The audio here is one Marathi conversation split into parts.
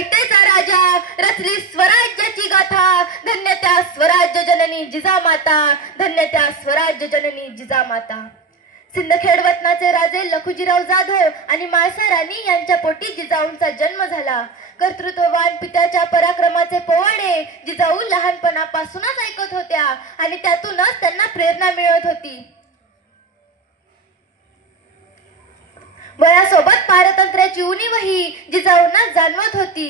रयतेचा राजा, रचली स्वराज्याची गाथा, धन्य त्या स्वराज्य जननी जिजामाता, धन्य त्या स्वराज्य जननी जिजामाता. सिंदखेड वतनाचे राजे लखुजीराव जाधव आणि माळसा राणी यांच्या पोटी जिजाऊंचा जन्म झाला. कर्तृत्ववान पित्याच्या पराक्रमाचे पोवाडे जिजाऊ लहानपणापासूनच ऐकत होत्या आणि त्यातूनच त्यांना प्रेरणा मिळत होती. वयासोबत पारतंत्र्याची उणीवही जिजाऊंना जाणवत होती.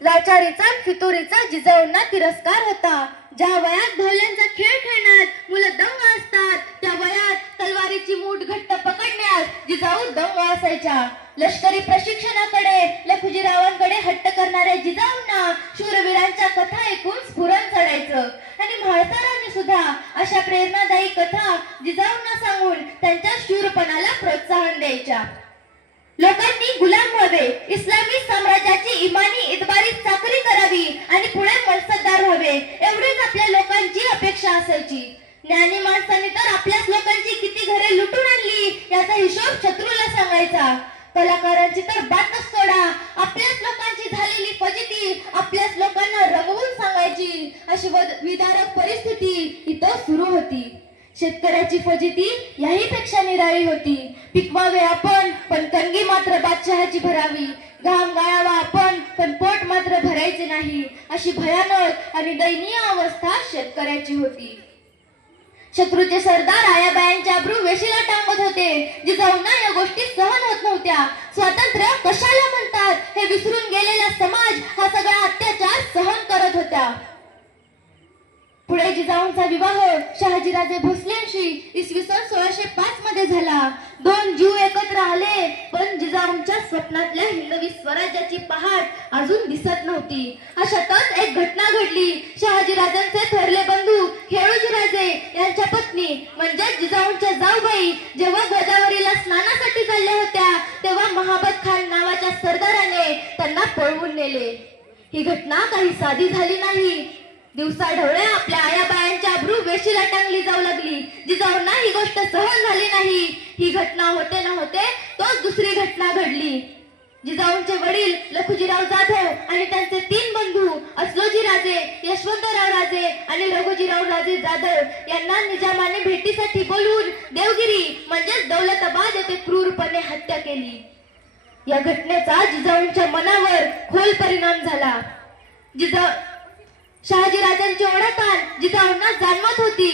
लाचारीचा फितुरीचा जिजाऊंना तिरस्कार होता. ज्या वयात भोवल्यांचा खेळ खेळण्यात मुलं दंग असतात, त्या वयात तलवारीची मूठ घट्ट पकडण्यात जिजाऊ दंग असायच्या. लष्करी प्रशिक्षणाकडे लखुजीरावांकडे हट्ट करणाऱ्या जिजाऊंना शूरवीरांच्या कथा ऐकून स्फुरण चढायचं आणि म्हाळसारांनी सुद्धा अशा प्रेरणादायी कथा जिजाऊंना सांगून त्यांच्या शूरपणाला प्रोत्साहन द्यायच्या. लोकांनी गुलाम व्हावे, इस्लामी साम्राज्याची इमानी इतबारी चाकरी करावी आणि पुढे मनसबदार व्हावे, एवढीच आपल्या लोकांची अपेक्षा असायची. ज्ञानी माणसांनी तर आपल्याच लोकांची किती घरे लुटून आणली याचा हिशोब शत्रूला सांगायचा. कलाकारांची तर बातच सोडा, आपल्याच लोकांची झालेली फजिती आपल्याच लोकांना रंगवून सांगायची. अशी विदारक परिस्थिती इथं सुरू होती. शेतकऱ्याची फजिती याहीपेक्षा निराळी होती. पिकवावे आपण पण कणगी मात्र बादशहाची भरावी, घाम गाळावा आपण पण पोट मात्र भरायचे नाही, अशी भयानक आणि दयनीय अवस्था शेतकऱ्याची होती. शत्रूचे सरदार आयाबायांच्या अब्रू वेशीला टांगत होते. जिजाऊंना या गोष्टी सहन होत नव्हत्या. स्वातंत्र्य कशाला म्हणतात हे विसरून गेलेला समाज हा सगळा अत्याचार सहन करत होता. पुढे जिजाऊंचा विवाह शहाजीराजे भोसलेंशी इसवी सन 1605 मध्ये झाला. दोन जीव एकत्र आले, पण जिजाऊंच्या स्वप्नातल्या हिंदवी स्वराज्याची पहाट अजून दिसत नव्हती. अशातच एक घटना घडली. शहाजीराजांचे थोरले बंधू खेळूजीराजे यांच्या पत्नी म्हणजे जिजाऊंच्या जाऊबाई जेव्हा गोदावरीला स्नानासाठी चालल्या होत्या, तेव्हा महाबत खान नावाच्या सरदाराने त्यांना पळवून नेले. ही घटना काही साधी झाली नाही. दिवसाढवळे आपल्या आयाबायांच्या अब्रू वेशीला टांगली जाऊ लागली. जिजाऊंना ही गोष्ट सहन झाली नाही. ही घटना होते न होते तोच दुसरी घटना घडली. जिजाऊंचे वडील लखुजीराव जाधव आणि त्यांचे 3 बंधू अस्लोजी राजे, यशवंतराव राजे आणि रघुजीराव राजे जाधव यांना निजामाने भेटीसाठी बोलवून देवगिरी म्हणजे दौलताबाद येथे क्रूरपणे हत्या केली. या घटनेचा जिजाऊंच्या मनावर खोल परिणाम झाला. शहाजीराजांची ओढाताण जिजाऊंना जाणवत होती.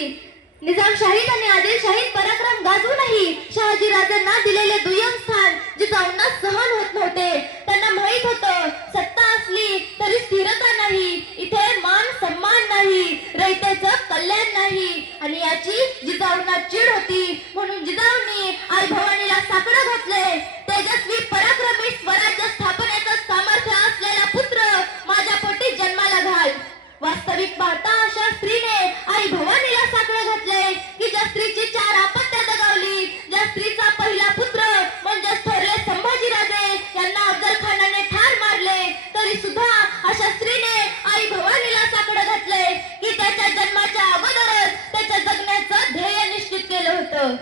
निजामशाहीत आणि आदिलशाहीत पराक्रम गाजूनही शहाजीराजांना दिलेले दुय्यम स्थान जिजाऊंना सहन होत नव्हते. त्यांना माहित होतं सत्ता असली तरी स्थिरता नाही, इथे मान सन्मान नाही, रयतेचं कल्याण नाही आणि याची जिजाऊंना चीड होती. म्हणून जिजाऊंनी आई भवानीला साकडं घातले. तेजस्वी पराक्रमी स्वराज्य स्थापनेचं सामर्थ्य असलेला पुत्र माझ्या पोटी जन्माला घाल. वास्तविक पाहता अशा स्त्रीने आई भवानीला साकडं घातले की ज्या स्त्रीची 4 आपत्त्या दगावली, ज्या स्त्रीचा पहिला पुत्र म्हणजे थोरले संभाजीराजे यांना अफजल खानाने ठार मारले, तरी सुद्धा अशा स्त्रीने आई भवानीला साकडं घातले की त्याच्या जन्माच्या अगोदरच त्याच्या जगण्याचं ध्येय निश्चित केलं होतं.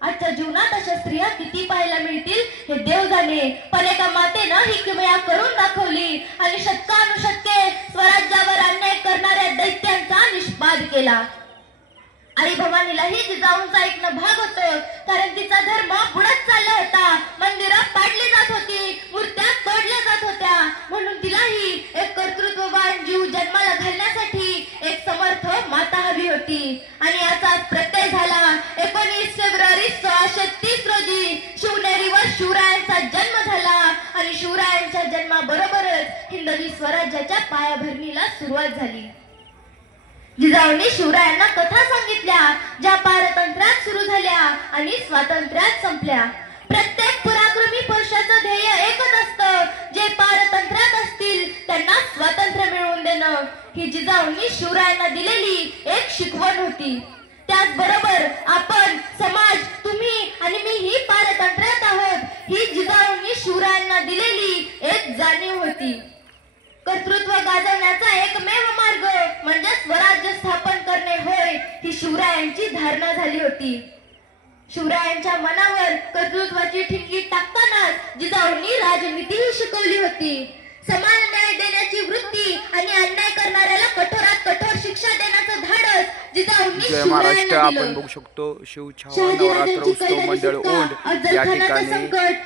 आजच्या जीवनात अशा स्त्रिया किती पाहायला मिळतील हे देव जाणे, पण एका मातेनं ही किमया करून दाखवली आणि शतकानुशतके स्वराज्यावर अन्याय करणाऱ्या दैत्यांचा निष्पाद केला. आई भवानीलाही जिजाऊंचा ऐकणं भाग होतं, कारण तिचा धर्म बुडत चालला होता. मंदिरं पाडली जात होती, मूर्त्या तोडल्या जात होत्या, म्हणून तिलाही एक कर्तृत्ववान जीव जन्माला घालण्यासाठी एक समर्थ माता हवी होती. आणि याचाच प्रत्यय झाला 19 फेब्रुवारी 1630 रोजी शिवनेरीवर शिवरायांचा जन्म झाला आणि शिवरायांच्या जन्माबरोबरच हिंदवी स्वराज्याच्या पायाभरणीला सुरुवात झाली. जिजाऊंनी शिवरायांना कथा सांगितल्या ज्या पारतंत्र्यात सुरू झाल्या आणि स्वातंत्र्यात संपल्या. प्रत्येक पराक्रमी पुरुषाचं ध्येय एकच असतं, जे पारतंत्र्यात असतील त्यांना स्वातंत्र्य मिळवून देणं. ही जिजाऊंनी शिवरायांना दिलेली एक शिकवण होती. त्याचबरोबर आपण समाज, तुम्ही आणि मी ही पारतंत्र्यात आहोत ही जिजाऊंनी शिवरायांना दिलेली एक जाणीव होती. कर्तृत्व गाजवण्याचा एकमेव मार्ग म्हणजे स्वराज्य स्थापन करणे होय, ही शिवरायांची धारणा झाली होती. शिवरायांच्या मनावर कर्तृत्वाची ठिणगी टाकतानाच जिजाऊंनी राजनीतीही शिकवली होती. समान न्याय देण्याची वृत्ती आणि अन्याय करणाऱ्याला कठोरात कठोर शिक्षा देण्याचं धाडस जिजाऊंनी जय महाराष्ट्र. शिवरायांना आपण दिलं. बघू शकतो शिवछावा नवरात्र उत्सव मंडळ ओंड या ठिकाणी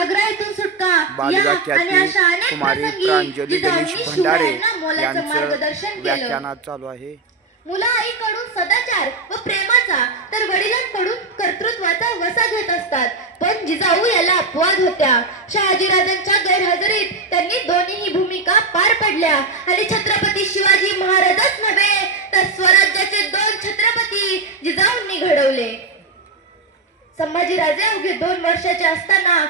आग्रा येथून सुटका बालवाक्यातील कुमारी प्रांजली गणेश भंडारे यांचं मार्गदर्शन व्याख्यानात चालू आहे. मुलं आईकडून सदाचार व प्रेमाचा तर वडिलांकडून कर्तृत्वाचा वसा घेत असतात. पण जिजाऊ याला अपवाद होत्या. शहाजीराजांच्या गैरहजेरीत त्यांनी दोन्हीही भूमिका पार पडल्या आणि छत्रपती शिवाजी महाराजच नव्हे तर स्वराज्याचे 2 छत्रपती जिजाऊंनी घडवले. संभाजीराजे अवघे 2 वर्षाचे असताना